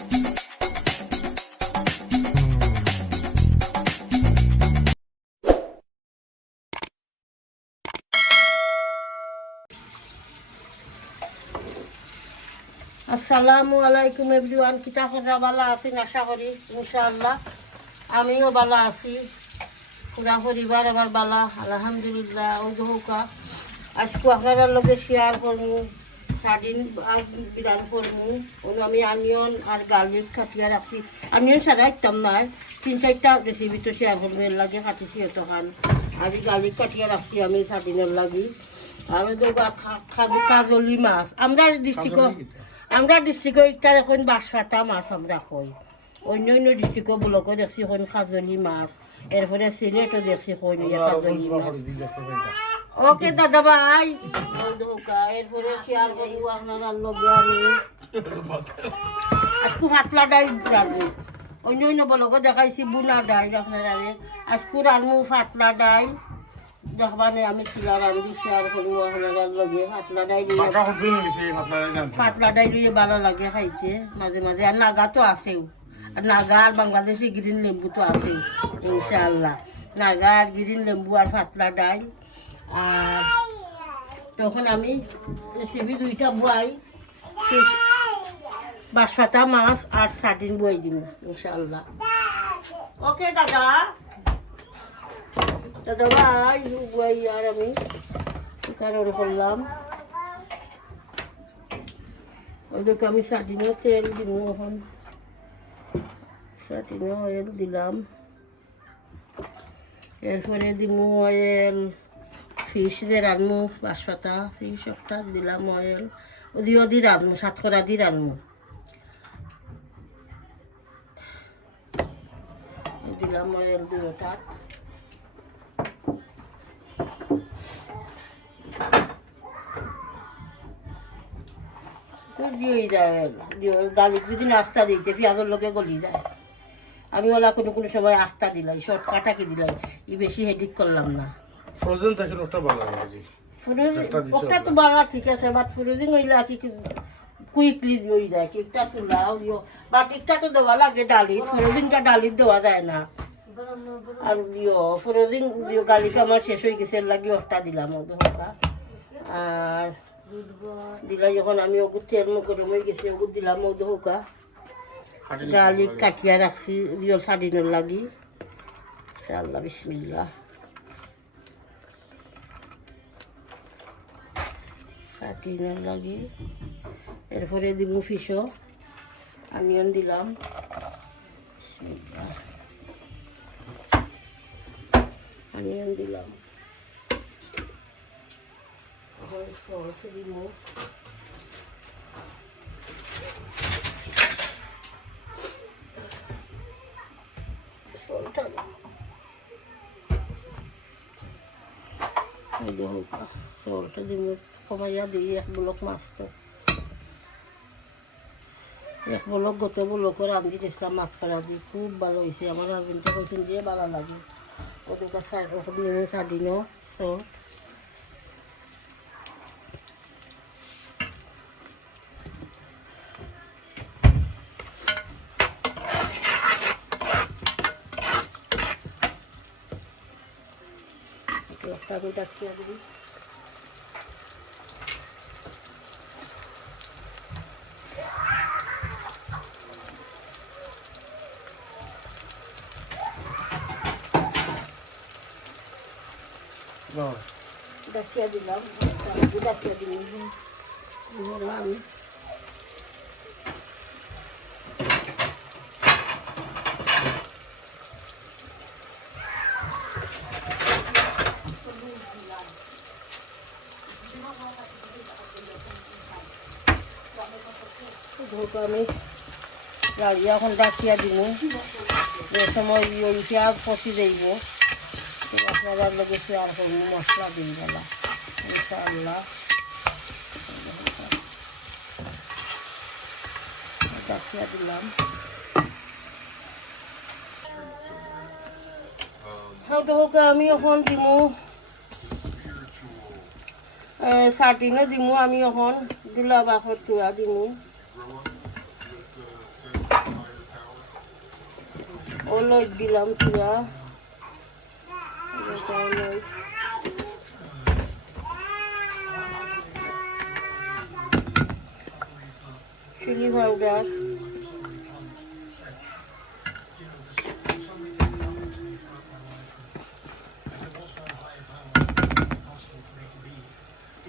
আসসালামু আলাইকুম এভরিওয়ান, কিতা করা বালা আছেন আশা করি ইনশাআল্লাহ। আমিও বালা আছি, পুরা পরিবার আমার বালা আলহামদুলিল্লাহ। ওকা আজকে আপনার লগে শেয়ার করবো সারাদিন আজ বিরান করবো। আমি অনিয়ন আর গার্লিক কাটিয়া রাখছি, অনিয়ন ছাড়া একদম নাই, 3-4টা রেসিপি তো শেয়ার করবো। এর লাগে কাটিছি এতখান, আর গার্লিক কাটিয়া রাখছি আমি সারাদিনের লাগি। আর কাজলি মাছ আমরা ডিস্ট্রিক্ট একটা এখন বাঁশপাতা মাছ আমরা কই, অন্য অন্য ডিস্ট্রিক্ট ব্লকও দেখছি এখন খাজলি মাছ, এরপরে সিলেটও দেখছি কই খাজলি মাছ। ওকে দাদা ভাই, এরপরে শেয়ার করবো আপনার লগে আমি আজকে পাতলা ডাইল রাখবো। অন্য অন্য ব্লকও দেখাইছি বুনা ডাইল আপনারা, আজকে রাখবো পাতলা ডাইল। দেখবানে আমি চিলা রান্ধি শেয়ার করবো আপনার লগে। পাতলা ডাইল ভালো লাগে খাইতে মাঝে মাঝে। আর নাগা তো আছেও, আর নাগা আর বাংলাদেশি গ্রিন লেম্বু তো আছেই ইনশাআল্লাহ। নাগা আর গ্রিন লেম্বু আর পাতলা ডাইল। আর তখন আমি রেসিপি 2টা বয়াই, বাঁশপাতা মাছ আর সার্ডিন বয়াই দিব ইনশাআল্লাহ। ওকে দাদা দাদা ভাই বয়াই, আর আমি কারণ করলাম ওইদিকে আমি সার্ডিনও তেল দিব। এখন সার্ডিনও অয়েল দিলাম, এরপরে দিব অয়েল ফিশ দিয়ে রাঁধবো। বাঁশপাতা ফিশ একটা দিলাম অয়েল, ওদিও দি রাঁধবো, সাতকরা দি রাঁধবো। দিলাম অয়েল 2টা। গালিক যদি নাস্তা দিতে পেঁয়াজের লগে গলি যায়, আমি ওলা কোনো কোনো সময় আস্তা দিলাই, শর্ট কাটাকি দিলাই, ই বেশি হেডিক করলাম না। ফ্রোজেন থাকে ওটা ভালো লাগে, ওটা তো ভালো ঠিক আছে, বাট ফ্রোজিং হইলে কি কুইকলি হয়ে যায়, কেকটা চুলা বাট একটা তো দেওয়া লাগে ডালিত, ফ্রোজিংটা ডালিত দেওয়া যায় না। আর ফ্রোজিং গালিক আমার শেষ হয়ে গেছে, এর লাগে ওটা দিলাম ওটা। আর দিলাই যখন আমি ওগুর তেল গরম হয়ে গেছে, ওগুর দিলাম ওদের হোকা গার্লিক কাটিয়া রাখছি রিয়ল সার্ডিনের লাগি ইনশাআল্লাহ। বিসমিল্লাহ। সার্ডিনের লাগি এরপরে দিব ফিশও, অনিয়ন দিলাম বিসমিল্লাহ, অনিয়ন দিলাম, সল্ট দিব, সল্ট দিব কমাইয়া দিই। 1 ব্লক মাছ তো 1 ব্লক গত ব্লকও রান্ধি দিয়েছিলাম মাছ ফেলা দিই, খুব ভালো হয়েছে। আমার হাজবেন্ডটা বলছেন দিয়ে ভালো লাগে। ওদের সার্ডিনও সল্ট আমি ডাকিয়ে দিবি। ডাকিয়ে দিলাম, ডাকিয়ে দিলাম আমি। আমি লাড়িয়া এখন ডাকিয়া দিব, যে সময় ওই পেঁয়াজ কষি দেব আপনারা লগে শেয়ার করবো মশলা দিন বেলা ইনশাআল্লাহ। ডাকিয়া দিলাম, আমি এখন দিব সার্ডিনও দিমু, আমি এখন দুলা বাফর টুয়া দিমু। লই দিলাম পুরা চিলি পাউডার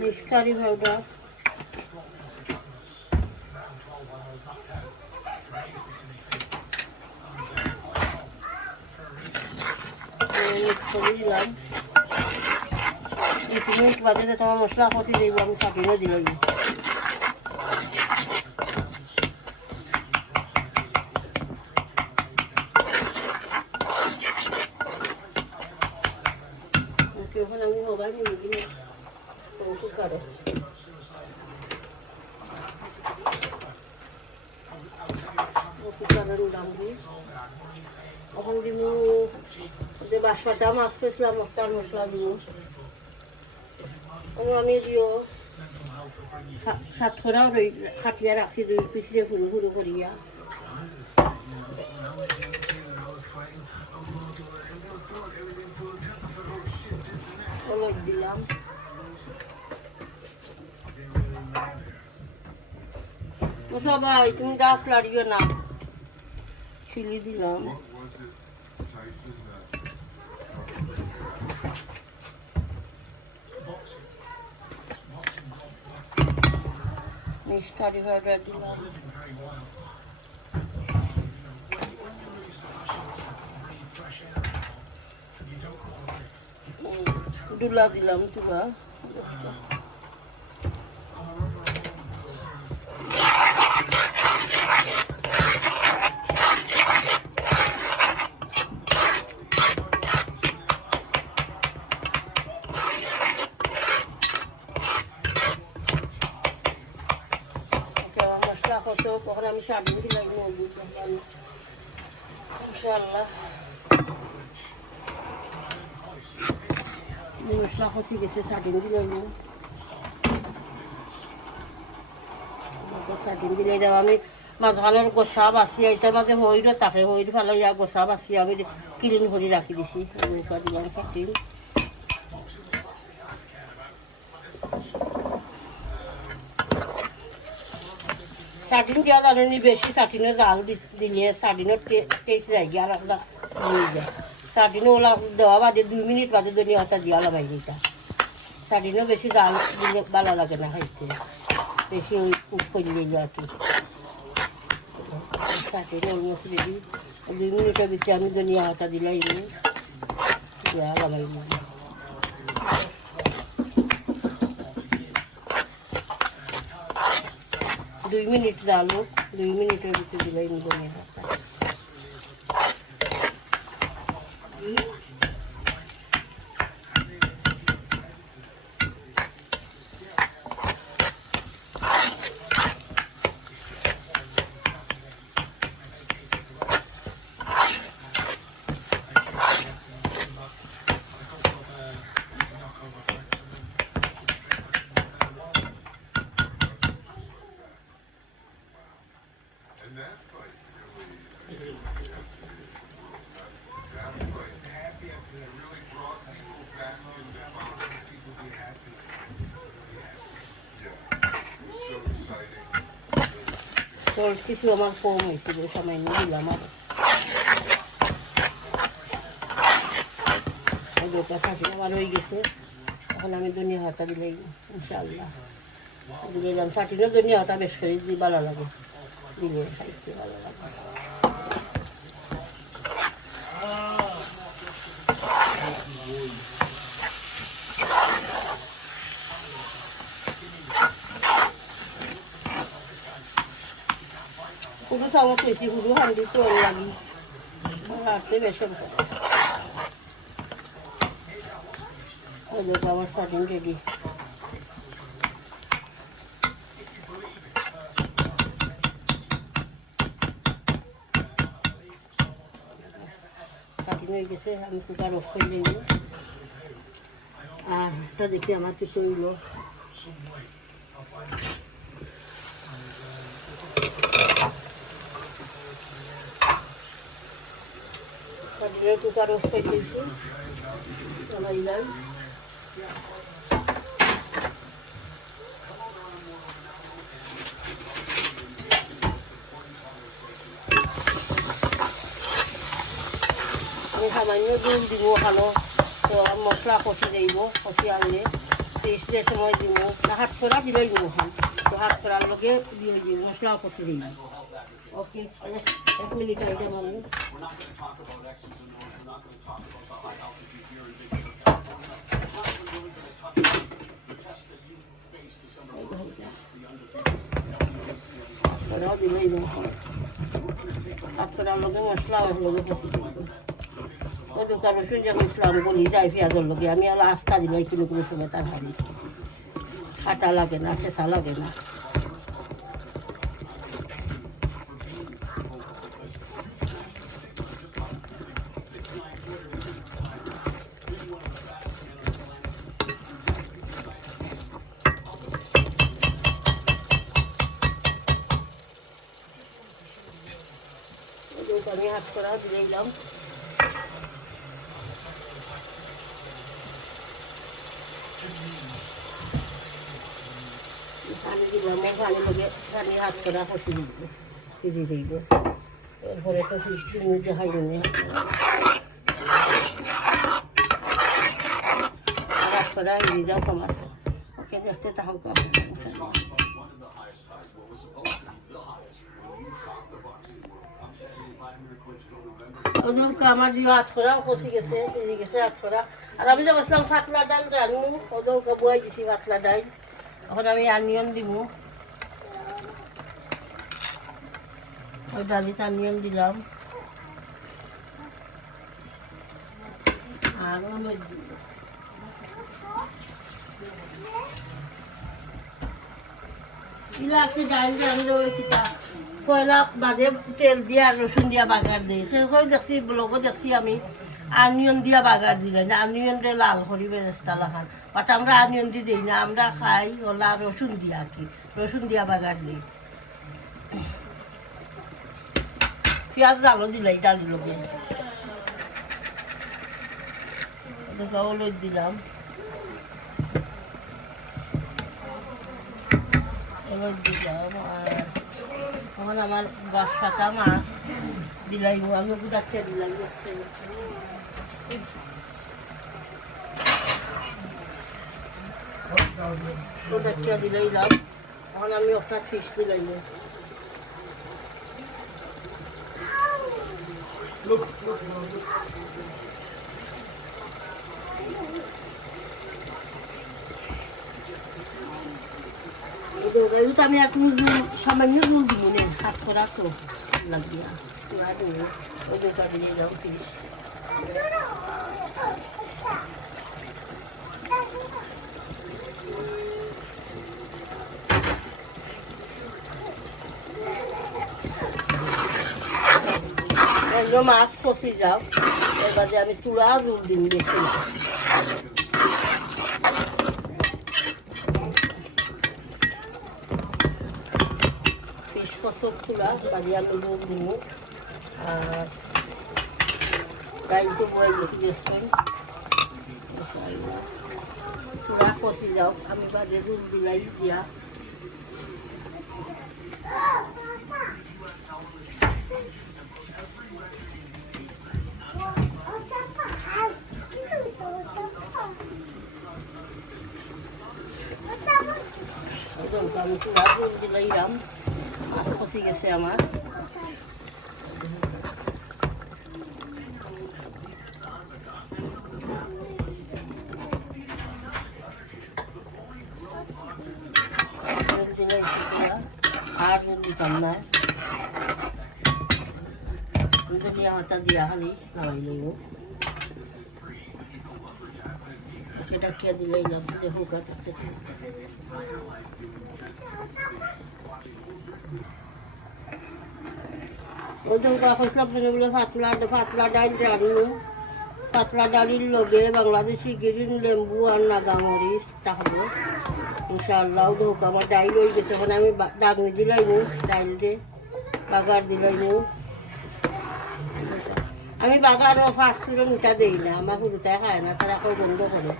মিক্সকারি পাউডার মিক্স করে দিলাম 2 মিনিট বাদে যে তোমার মশলা কষি দেবো আমি চাটনিও দিলাম এখন আমি মোবাইল নিয়ে দিলাম কুকারে কুকারে নিলাম এখন দিব যে বাসপাতা মাছ পেয়েছিলাম মশলার মশলা দিব আমি দিও সাত করাও খাটিয়া রাখছি 2 পিসরে হুড়ু হুড়ু করিয়া হলুদ দিলাম সবাই তুমি গাছ লাড়িও না চিলি দিলাম মিক্সকারি পাউডার দিলাম দুলা দিলাম তুলা মশলা কত কখন আমি সাবিন দিলাম ইনশাআল্লাহ মশলা কষি গেছে সাবিন দিলাম সাবিন দিলে দাও আমি মাঝখানের গোসা বাছি এটার মাঝে হইরও তাকে হইর ফেলাইয়া গোসা বাছি আমি ক্লিন করে রাখি দিছি দিলাম সাবিন সার্টিন দেওয়া জানেনি বেশি সার্টিনের জাল দিলে সার্টিনের টেস্ট যায় গিয়ে আর দিয়ে যায় সার্টিনে ওলা দেওয়া বাদে 2 মিনিট বাদে ধনিয়া পাতা দিয়া লাগাই দিতা সার্টিনেও বেশি জাল দিলে ভালো লাগে না খাইতে বেশি ওই কুক করে দিল আর কি সার্টিন অলমোস্ট রেডি 2 মিনিটের ভিতরে আমি ধনিয়া পাতা দিলাই দিয়া লাগাই দিলাম 2 মিনিট ডালো 2 মিনিটের ভিতরে দিলাই ধনিয়া পাতা সল্ট কিছু আমার কম হয়েছিল সামান্য দিলাম আর দুটা শাকি আমার হয়ে গেছে এখন আমি ধনিয়া পাতা দিলাই ইনশাআল্লাহ দিলাম চাটনিও ধনিয়া পাতা বেশ করে দিই ভালো লাগে দিলে খাইতে ভালো লাগে পুরো চামচ বেশি পুরো হান্ডি তো লাগি রাখতে বেশি আমার চাটনি রেডি চাটনি হয়ে গেছে আমি কুকার অফ করে নেব আর এটা দেখি আমার কিছু হইলো কুকার অফ করে দিয়েছি চালাইলাম আমি সামান্য দুধ দিব ওখানো তো মশলা কষি দিব কষি আনলে পেস্টে সময় দিব হাত করা দিলেই দিব ওখান তো হাত করার লগে দিয়ে দিব মশলা কষি দিব ওকে 1 মিনিট আইটা মানে দিলেই দিব হাত করার লগে মশলা লগে কষি দিব ও দোকান রসুন যখন ইসলাম বলি যাই পেঁয়াজের লগে আমি আলো আস্তা দিলাই কোনো সময় তার হারি কাটা লাগে না শেষা লাগে না আমি হাত করা দিলাম পানি দিলাম পানি লগে পানি হাত করা কষি দিব কেজি দিব এরপরে তো ফিশ ডিম দেখাই নি হাত করা দিয়ে যাও তোমার ওকে দেখতে তাহলে আমার দিয়ে হাত করা কষি গেছে ভিজে গেছে হাত করা আর আমি যে বসলাম পাতলা ডাল রানু ওদেরকে বয়ে দিছি পাতলা ডাল এখন আমি আনিয়ন দিব ওই ডালিতে আনিয়ন দিলাম আর হলুদ দিব ইলাকি ডাল রান্না ওই কিতা পয়লা বাদে তেল দিয়া রসুন দিয়া বাগার দিই সেরকম দেখছি ব্লগও দেখছি আমি আনিয়ন দিয়া বাগার দিলে না আনিয়ন দিয়ে লাল করি বেরেস্তা লাখান বাট আমরা আনিয়ন দিয়ে দিই না আমরা খাই ওলা রসুন দিয়া আর কি রসুন দিয়া বাগার দিই পেঁয়াজ জালও দিলাই ডালি লগে হলুদ দিলাম হলুদ দিলাম আর এখন আমার বাসাটা মাছ দিলাই আমি গুদারটা দিলাই গুদারটা দিলাই লাভ এখন আমি একটা ফিশ দিলাই আমি এখন সামান্য জল দিব না হাত করা তো লাগবে ওই দোকান দিয়ে যাও ফিশ মাছ ফসি যাও এর বাদে আমি চূড়া জল দিন বেশি সব চুলা বাড়ি আমি জল দিব আর ডাইলটো বয়ে গেছি বেসন চূড়া কষি যাও আমি বাদে জল দিলাই দিয়া আমি চূড়া জল দিলাইলাম মাছ ফসি গেছে আমার আর দিতাম না হাতা দিয়া খালি নামাই লইব সেটা কে দিলাই না দেখো ওজন কইসলাম বলে পাতলা ডাল রান্না পাতলা ডালির লগে বাংলাদেশি গ্রিন লেম্বু আর নাগামরিচ থাকবো ইনশাআল্লাহ দেখো আমার ডাইল হয়ে গেছে এখন আমি দাগনি দিলাই নি ডাইল দিয়ে বাগার দিলাই নি আমি বাগারও ফার্স্ট ফুডও নিটা দেই না, আমার হুরুটাই খায় না, তারা কেউ বন্ধ করে।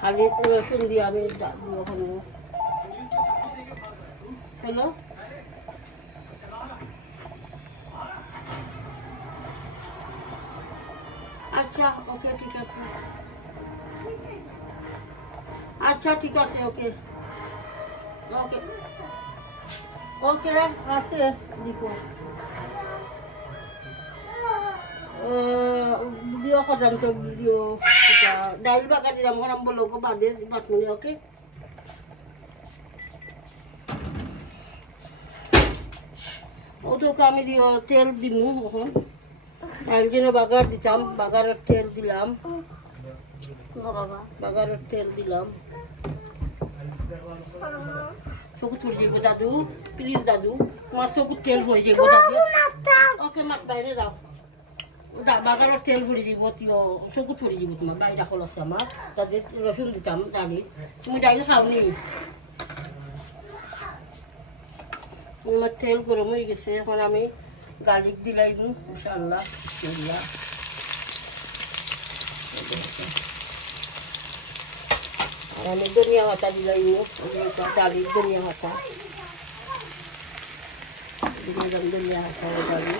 খালি রসুন দিয়ে আমি হলো। আচ্ছা ওকে ঠিক আছে, আচ্ছা ঠিক আছে, ওকে ওকে ওকে আছে দিব। ভিডিও করাম তো, ভিডিও ডাইল বাকা দিলাম করাম বলো গো বাদে 5 মিনিট। ওকে ওটাকে আমি তেল দিমু এখন। ডাইল যেন বাগার দিতাম, বাগারের তেল দিলাম, বাগারের তেল দিলাম। চকুত পড়ে যাবো দাদু, প্লিজ দাদু, তোমার চকুত তেল পড়ে যাবো দাদু। ওকে মাক বাইরে দাও, বাগারের তেল পড়ে যাব, চকুত পড়ে যাব তোমার। বাইরে কল আছে আমার, তাদের রসুন দিতাম ডালি। তুমি ডাইল খাওনি? আমার তেল গরম হয়ে গেছে, এখন আমি গার্লিক দিলাইম ইনশাআল্লাহ। আর আমি ধনিয়া পাতা দিলাইম, ডালির ধনিয়া পাতা দিলাম, ধনিয়া পাতা ডালি।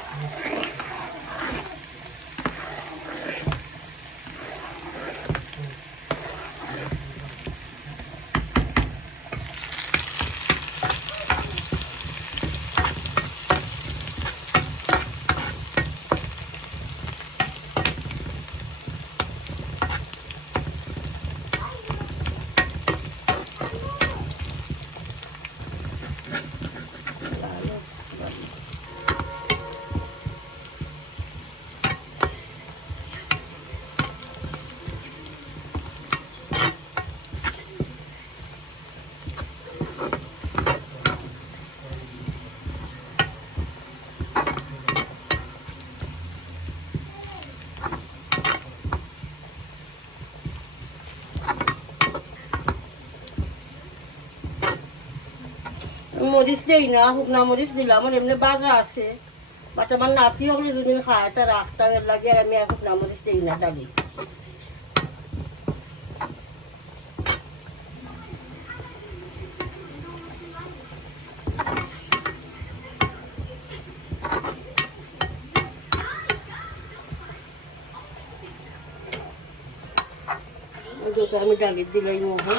মরিচ দেই না, শুকনা মরিচ দিলাম, আমার এমনি বাজা আছে, বাট আমার নাতি হলে দুদিন খায়, তার রাখতে লাগে, আর আমি আর শুকনা মরিচ দেই না ডালি। আমি ডালি দিলাই মহন।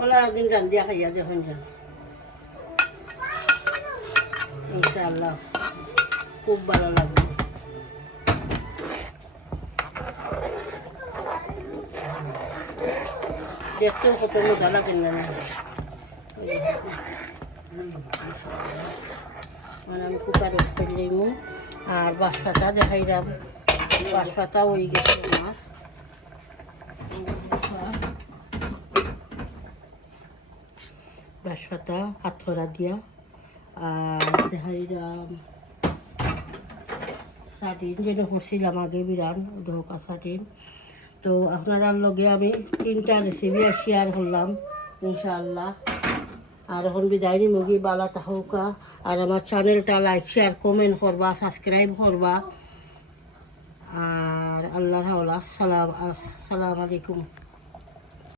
ওলা একদিন রান্ধিয়া খাইয়া দেখুন যান ইনশাআল্লাহ, খুব ভালো লাগবে। দেখতেও কত মজা লাগে না। আমি কুকারে ফেললাম, আর বাঁশপাতা দেখাইলাম, বাঁশপাতা হয়ে গেছে আমার। বাঁশপাতা পাথরা দিয়া, আর দেখাইলাম সাটিন যেন করছিলাম আগে বিরান ধোকা সাটিন। তো আপনার লগে আমি 3টা রেসিপি শেয়ার করলাম ইনশাআল্লাহ। আর এখন বিদায় নিমগি, বালা তাহৌকা। আর আমার চ্যানেলটা লাইক শেয়ার কমেন্ট করবা, সাবস্ক্রাইব করবা। আর আল্লাহ সালাম আলাইকুম।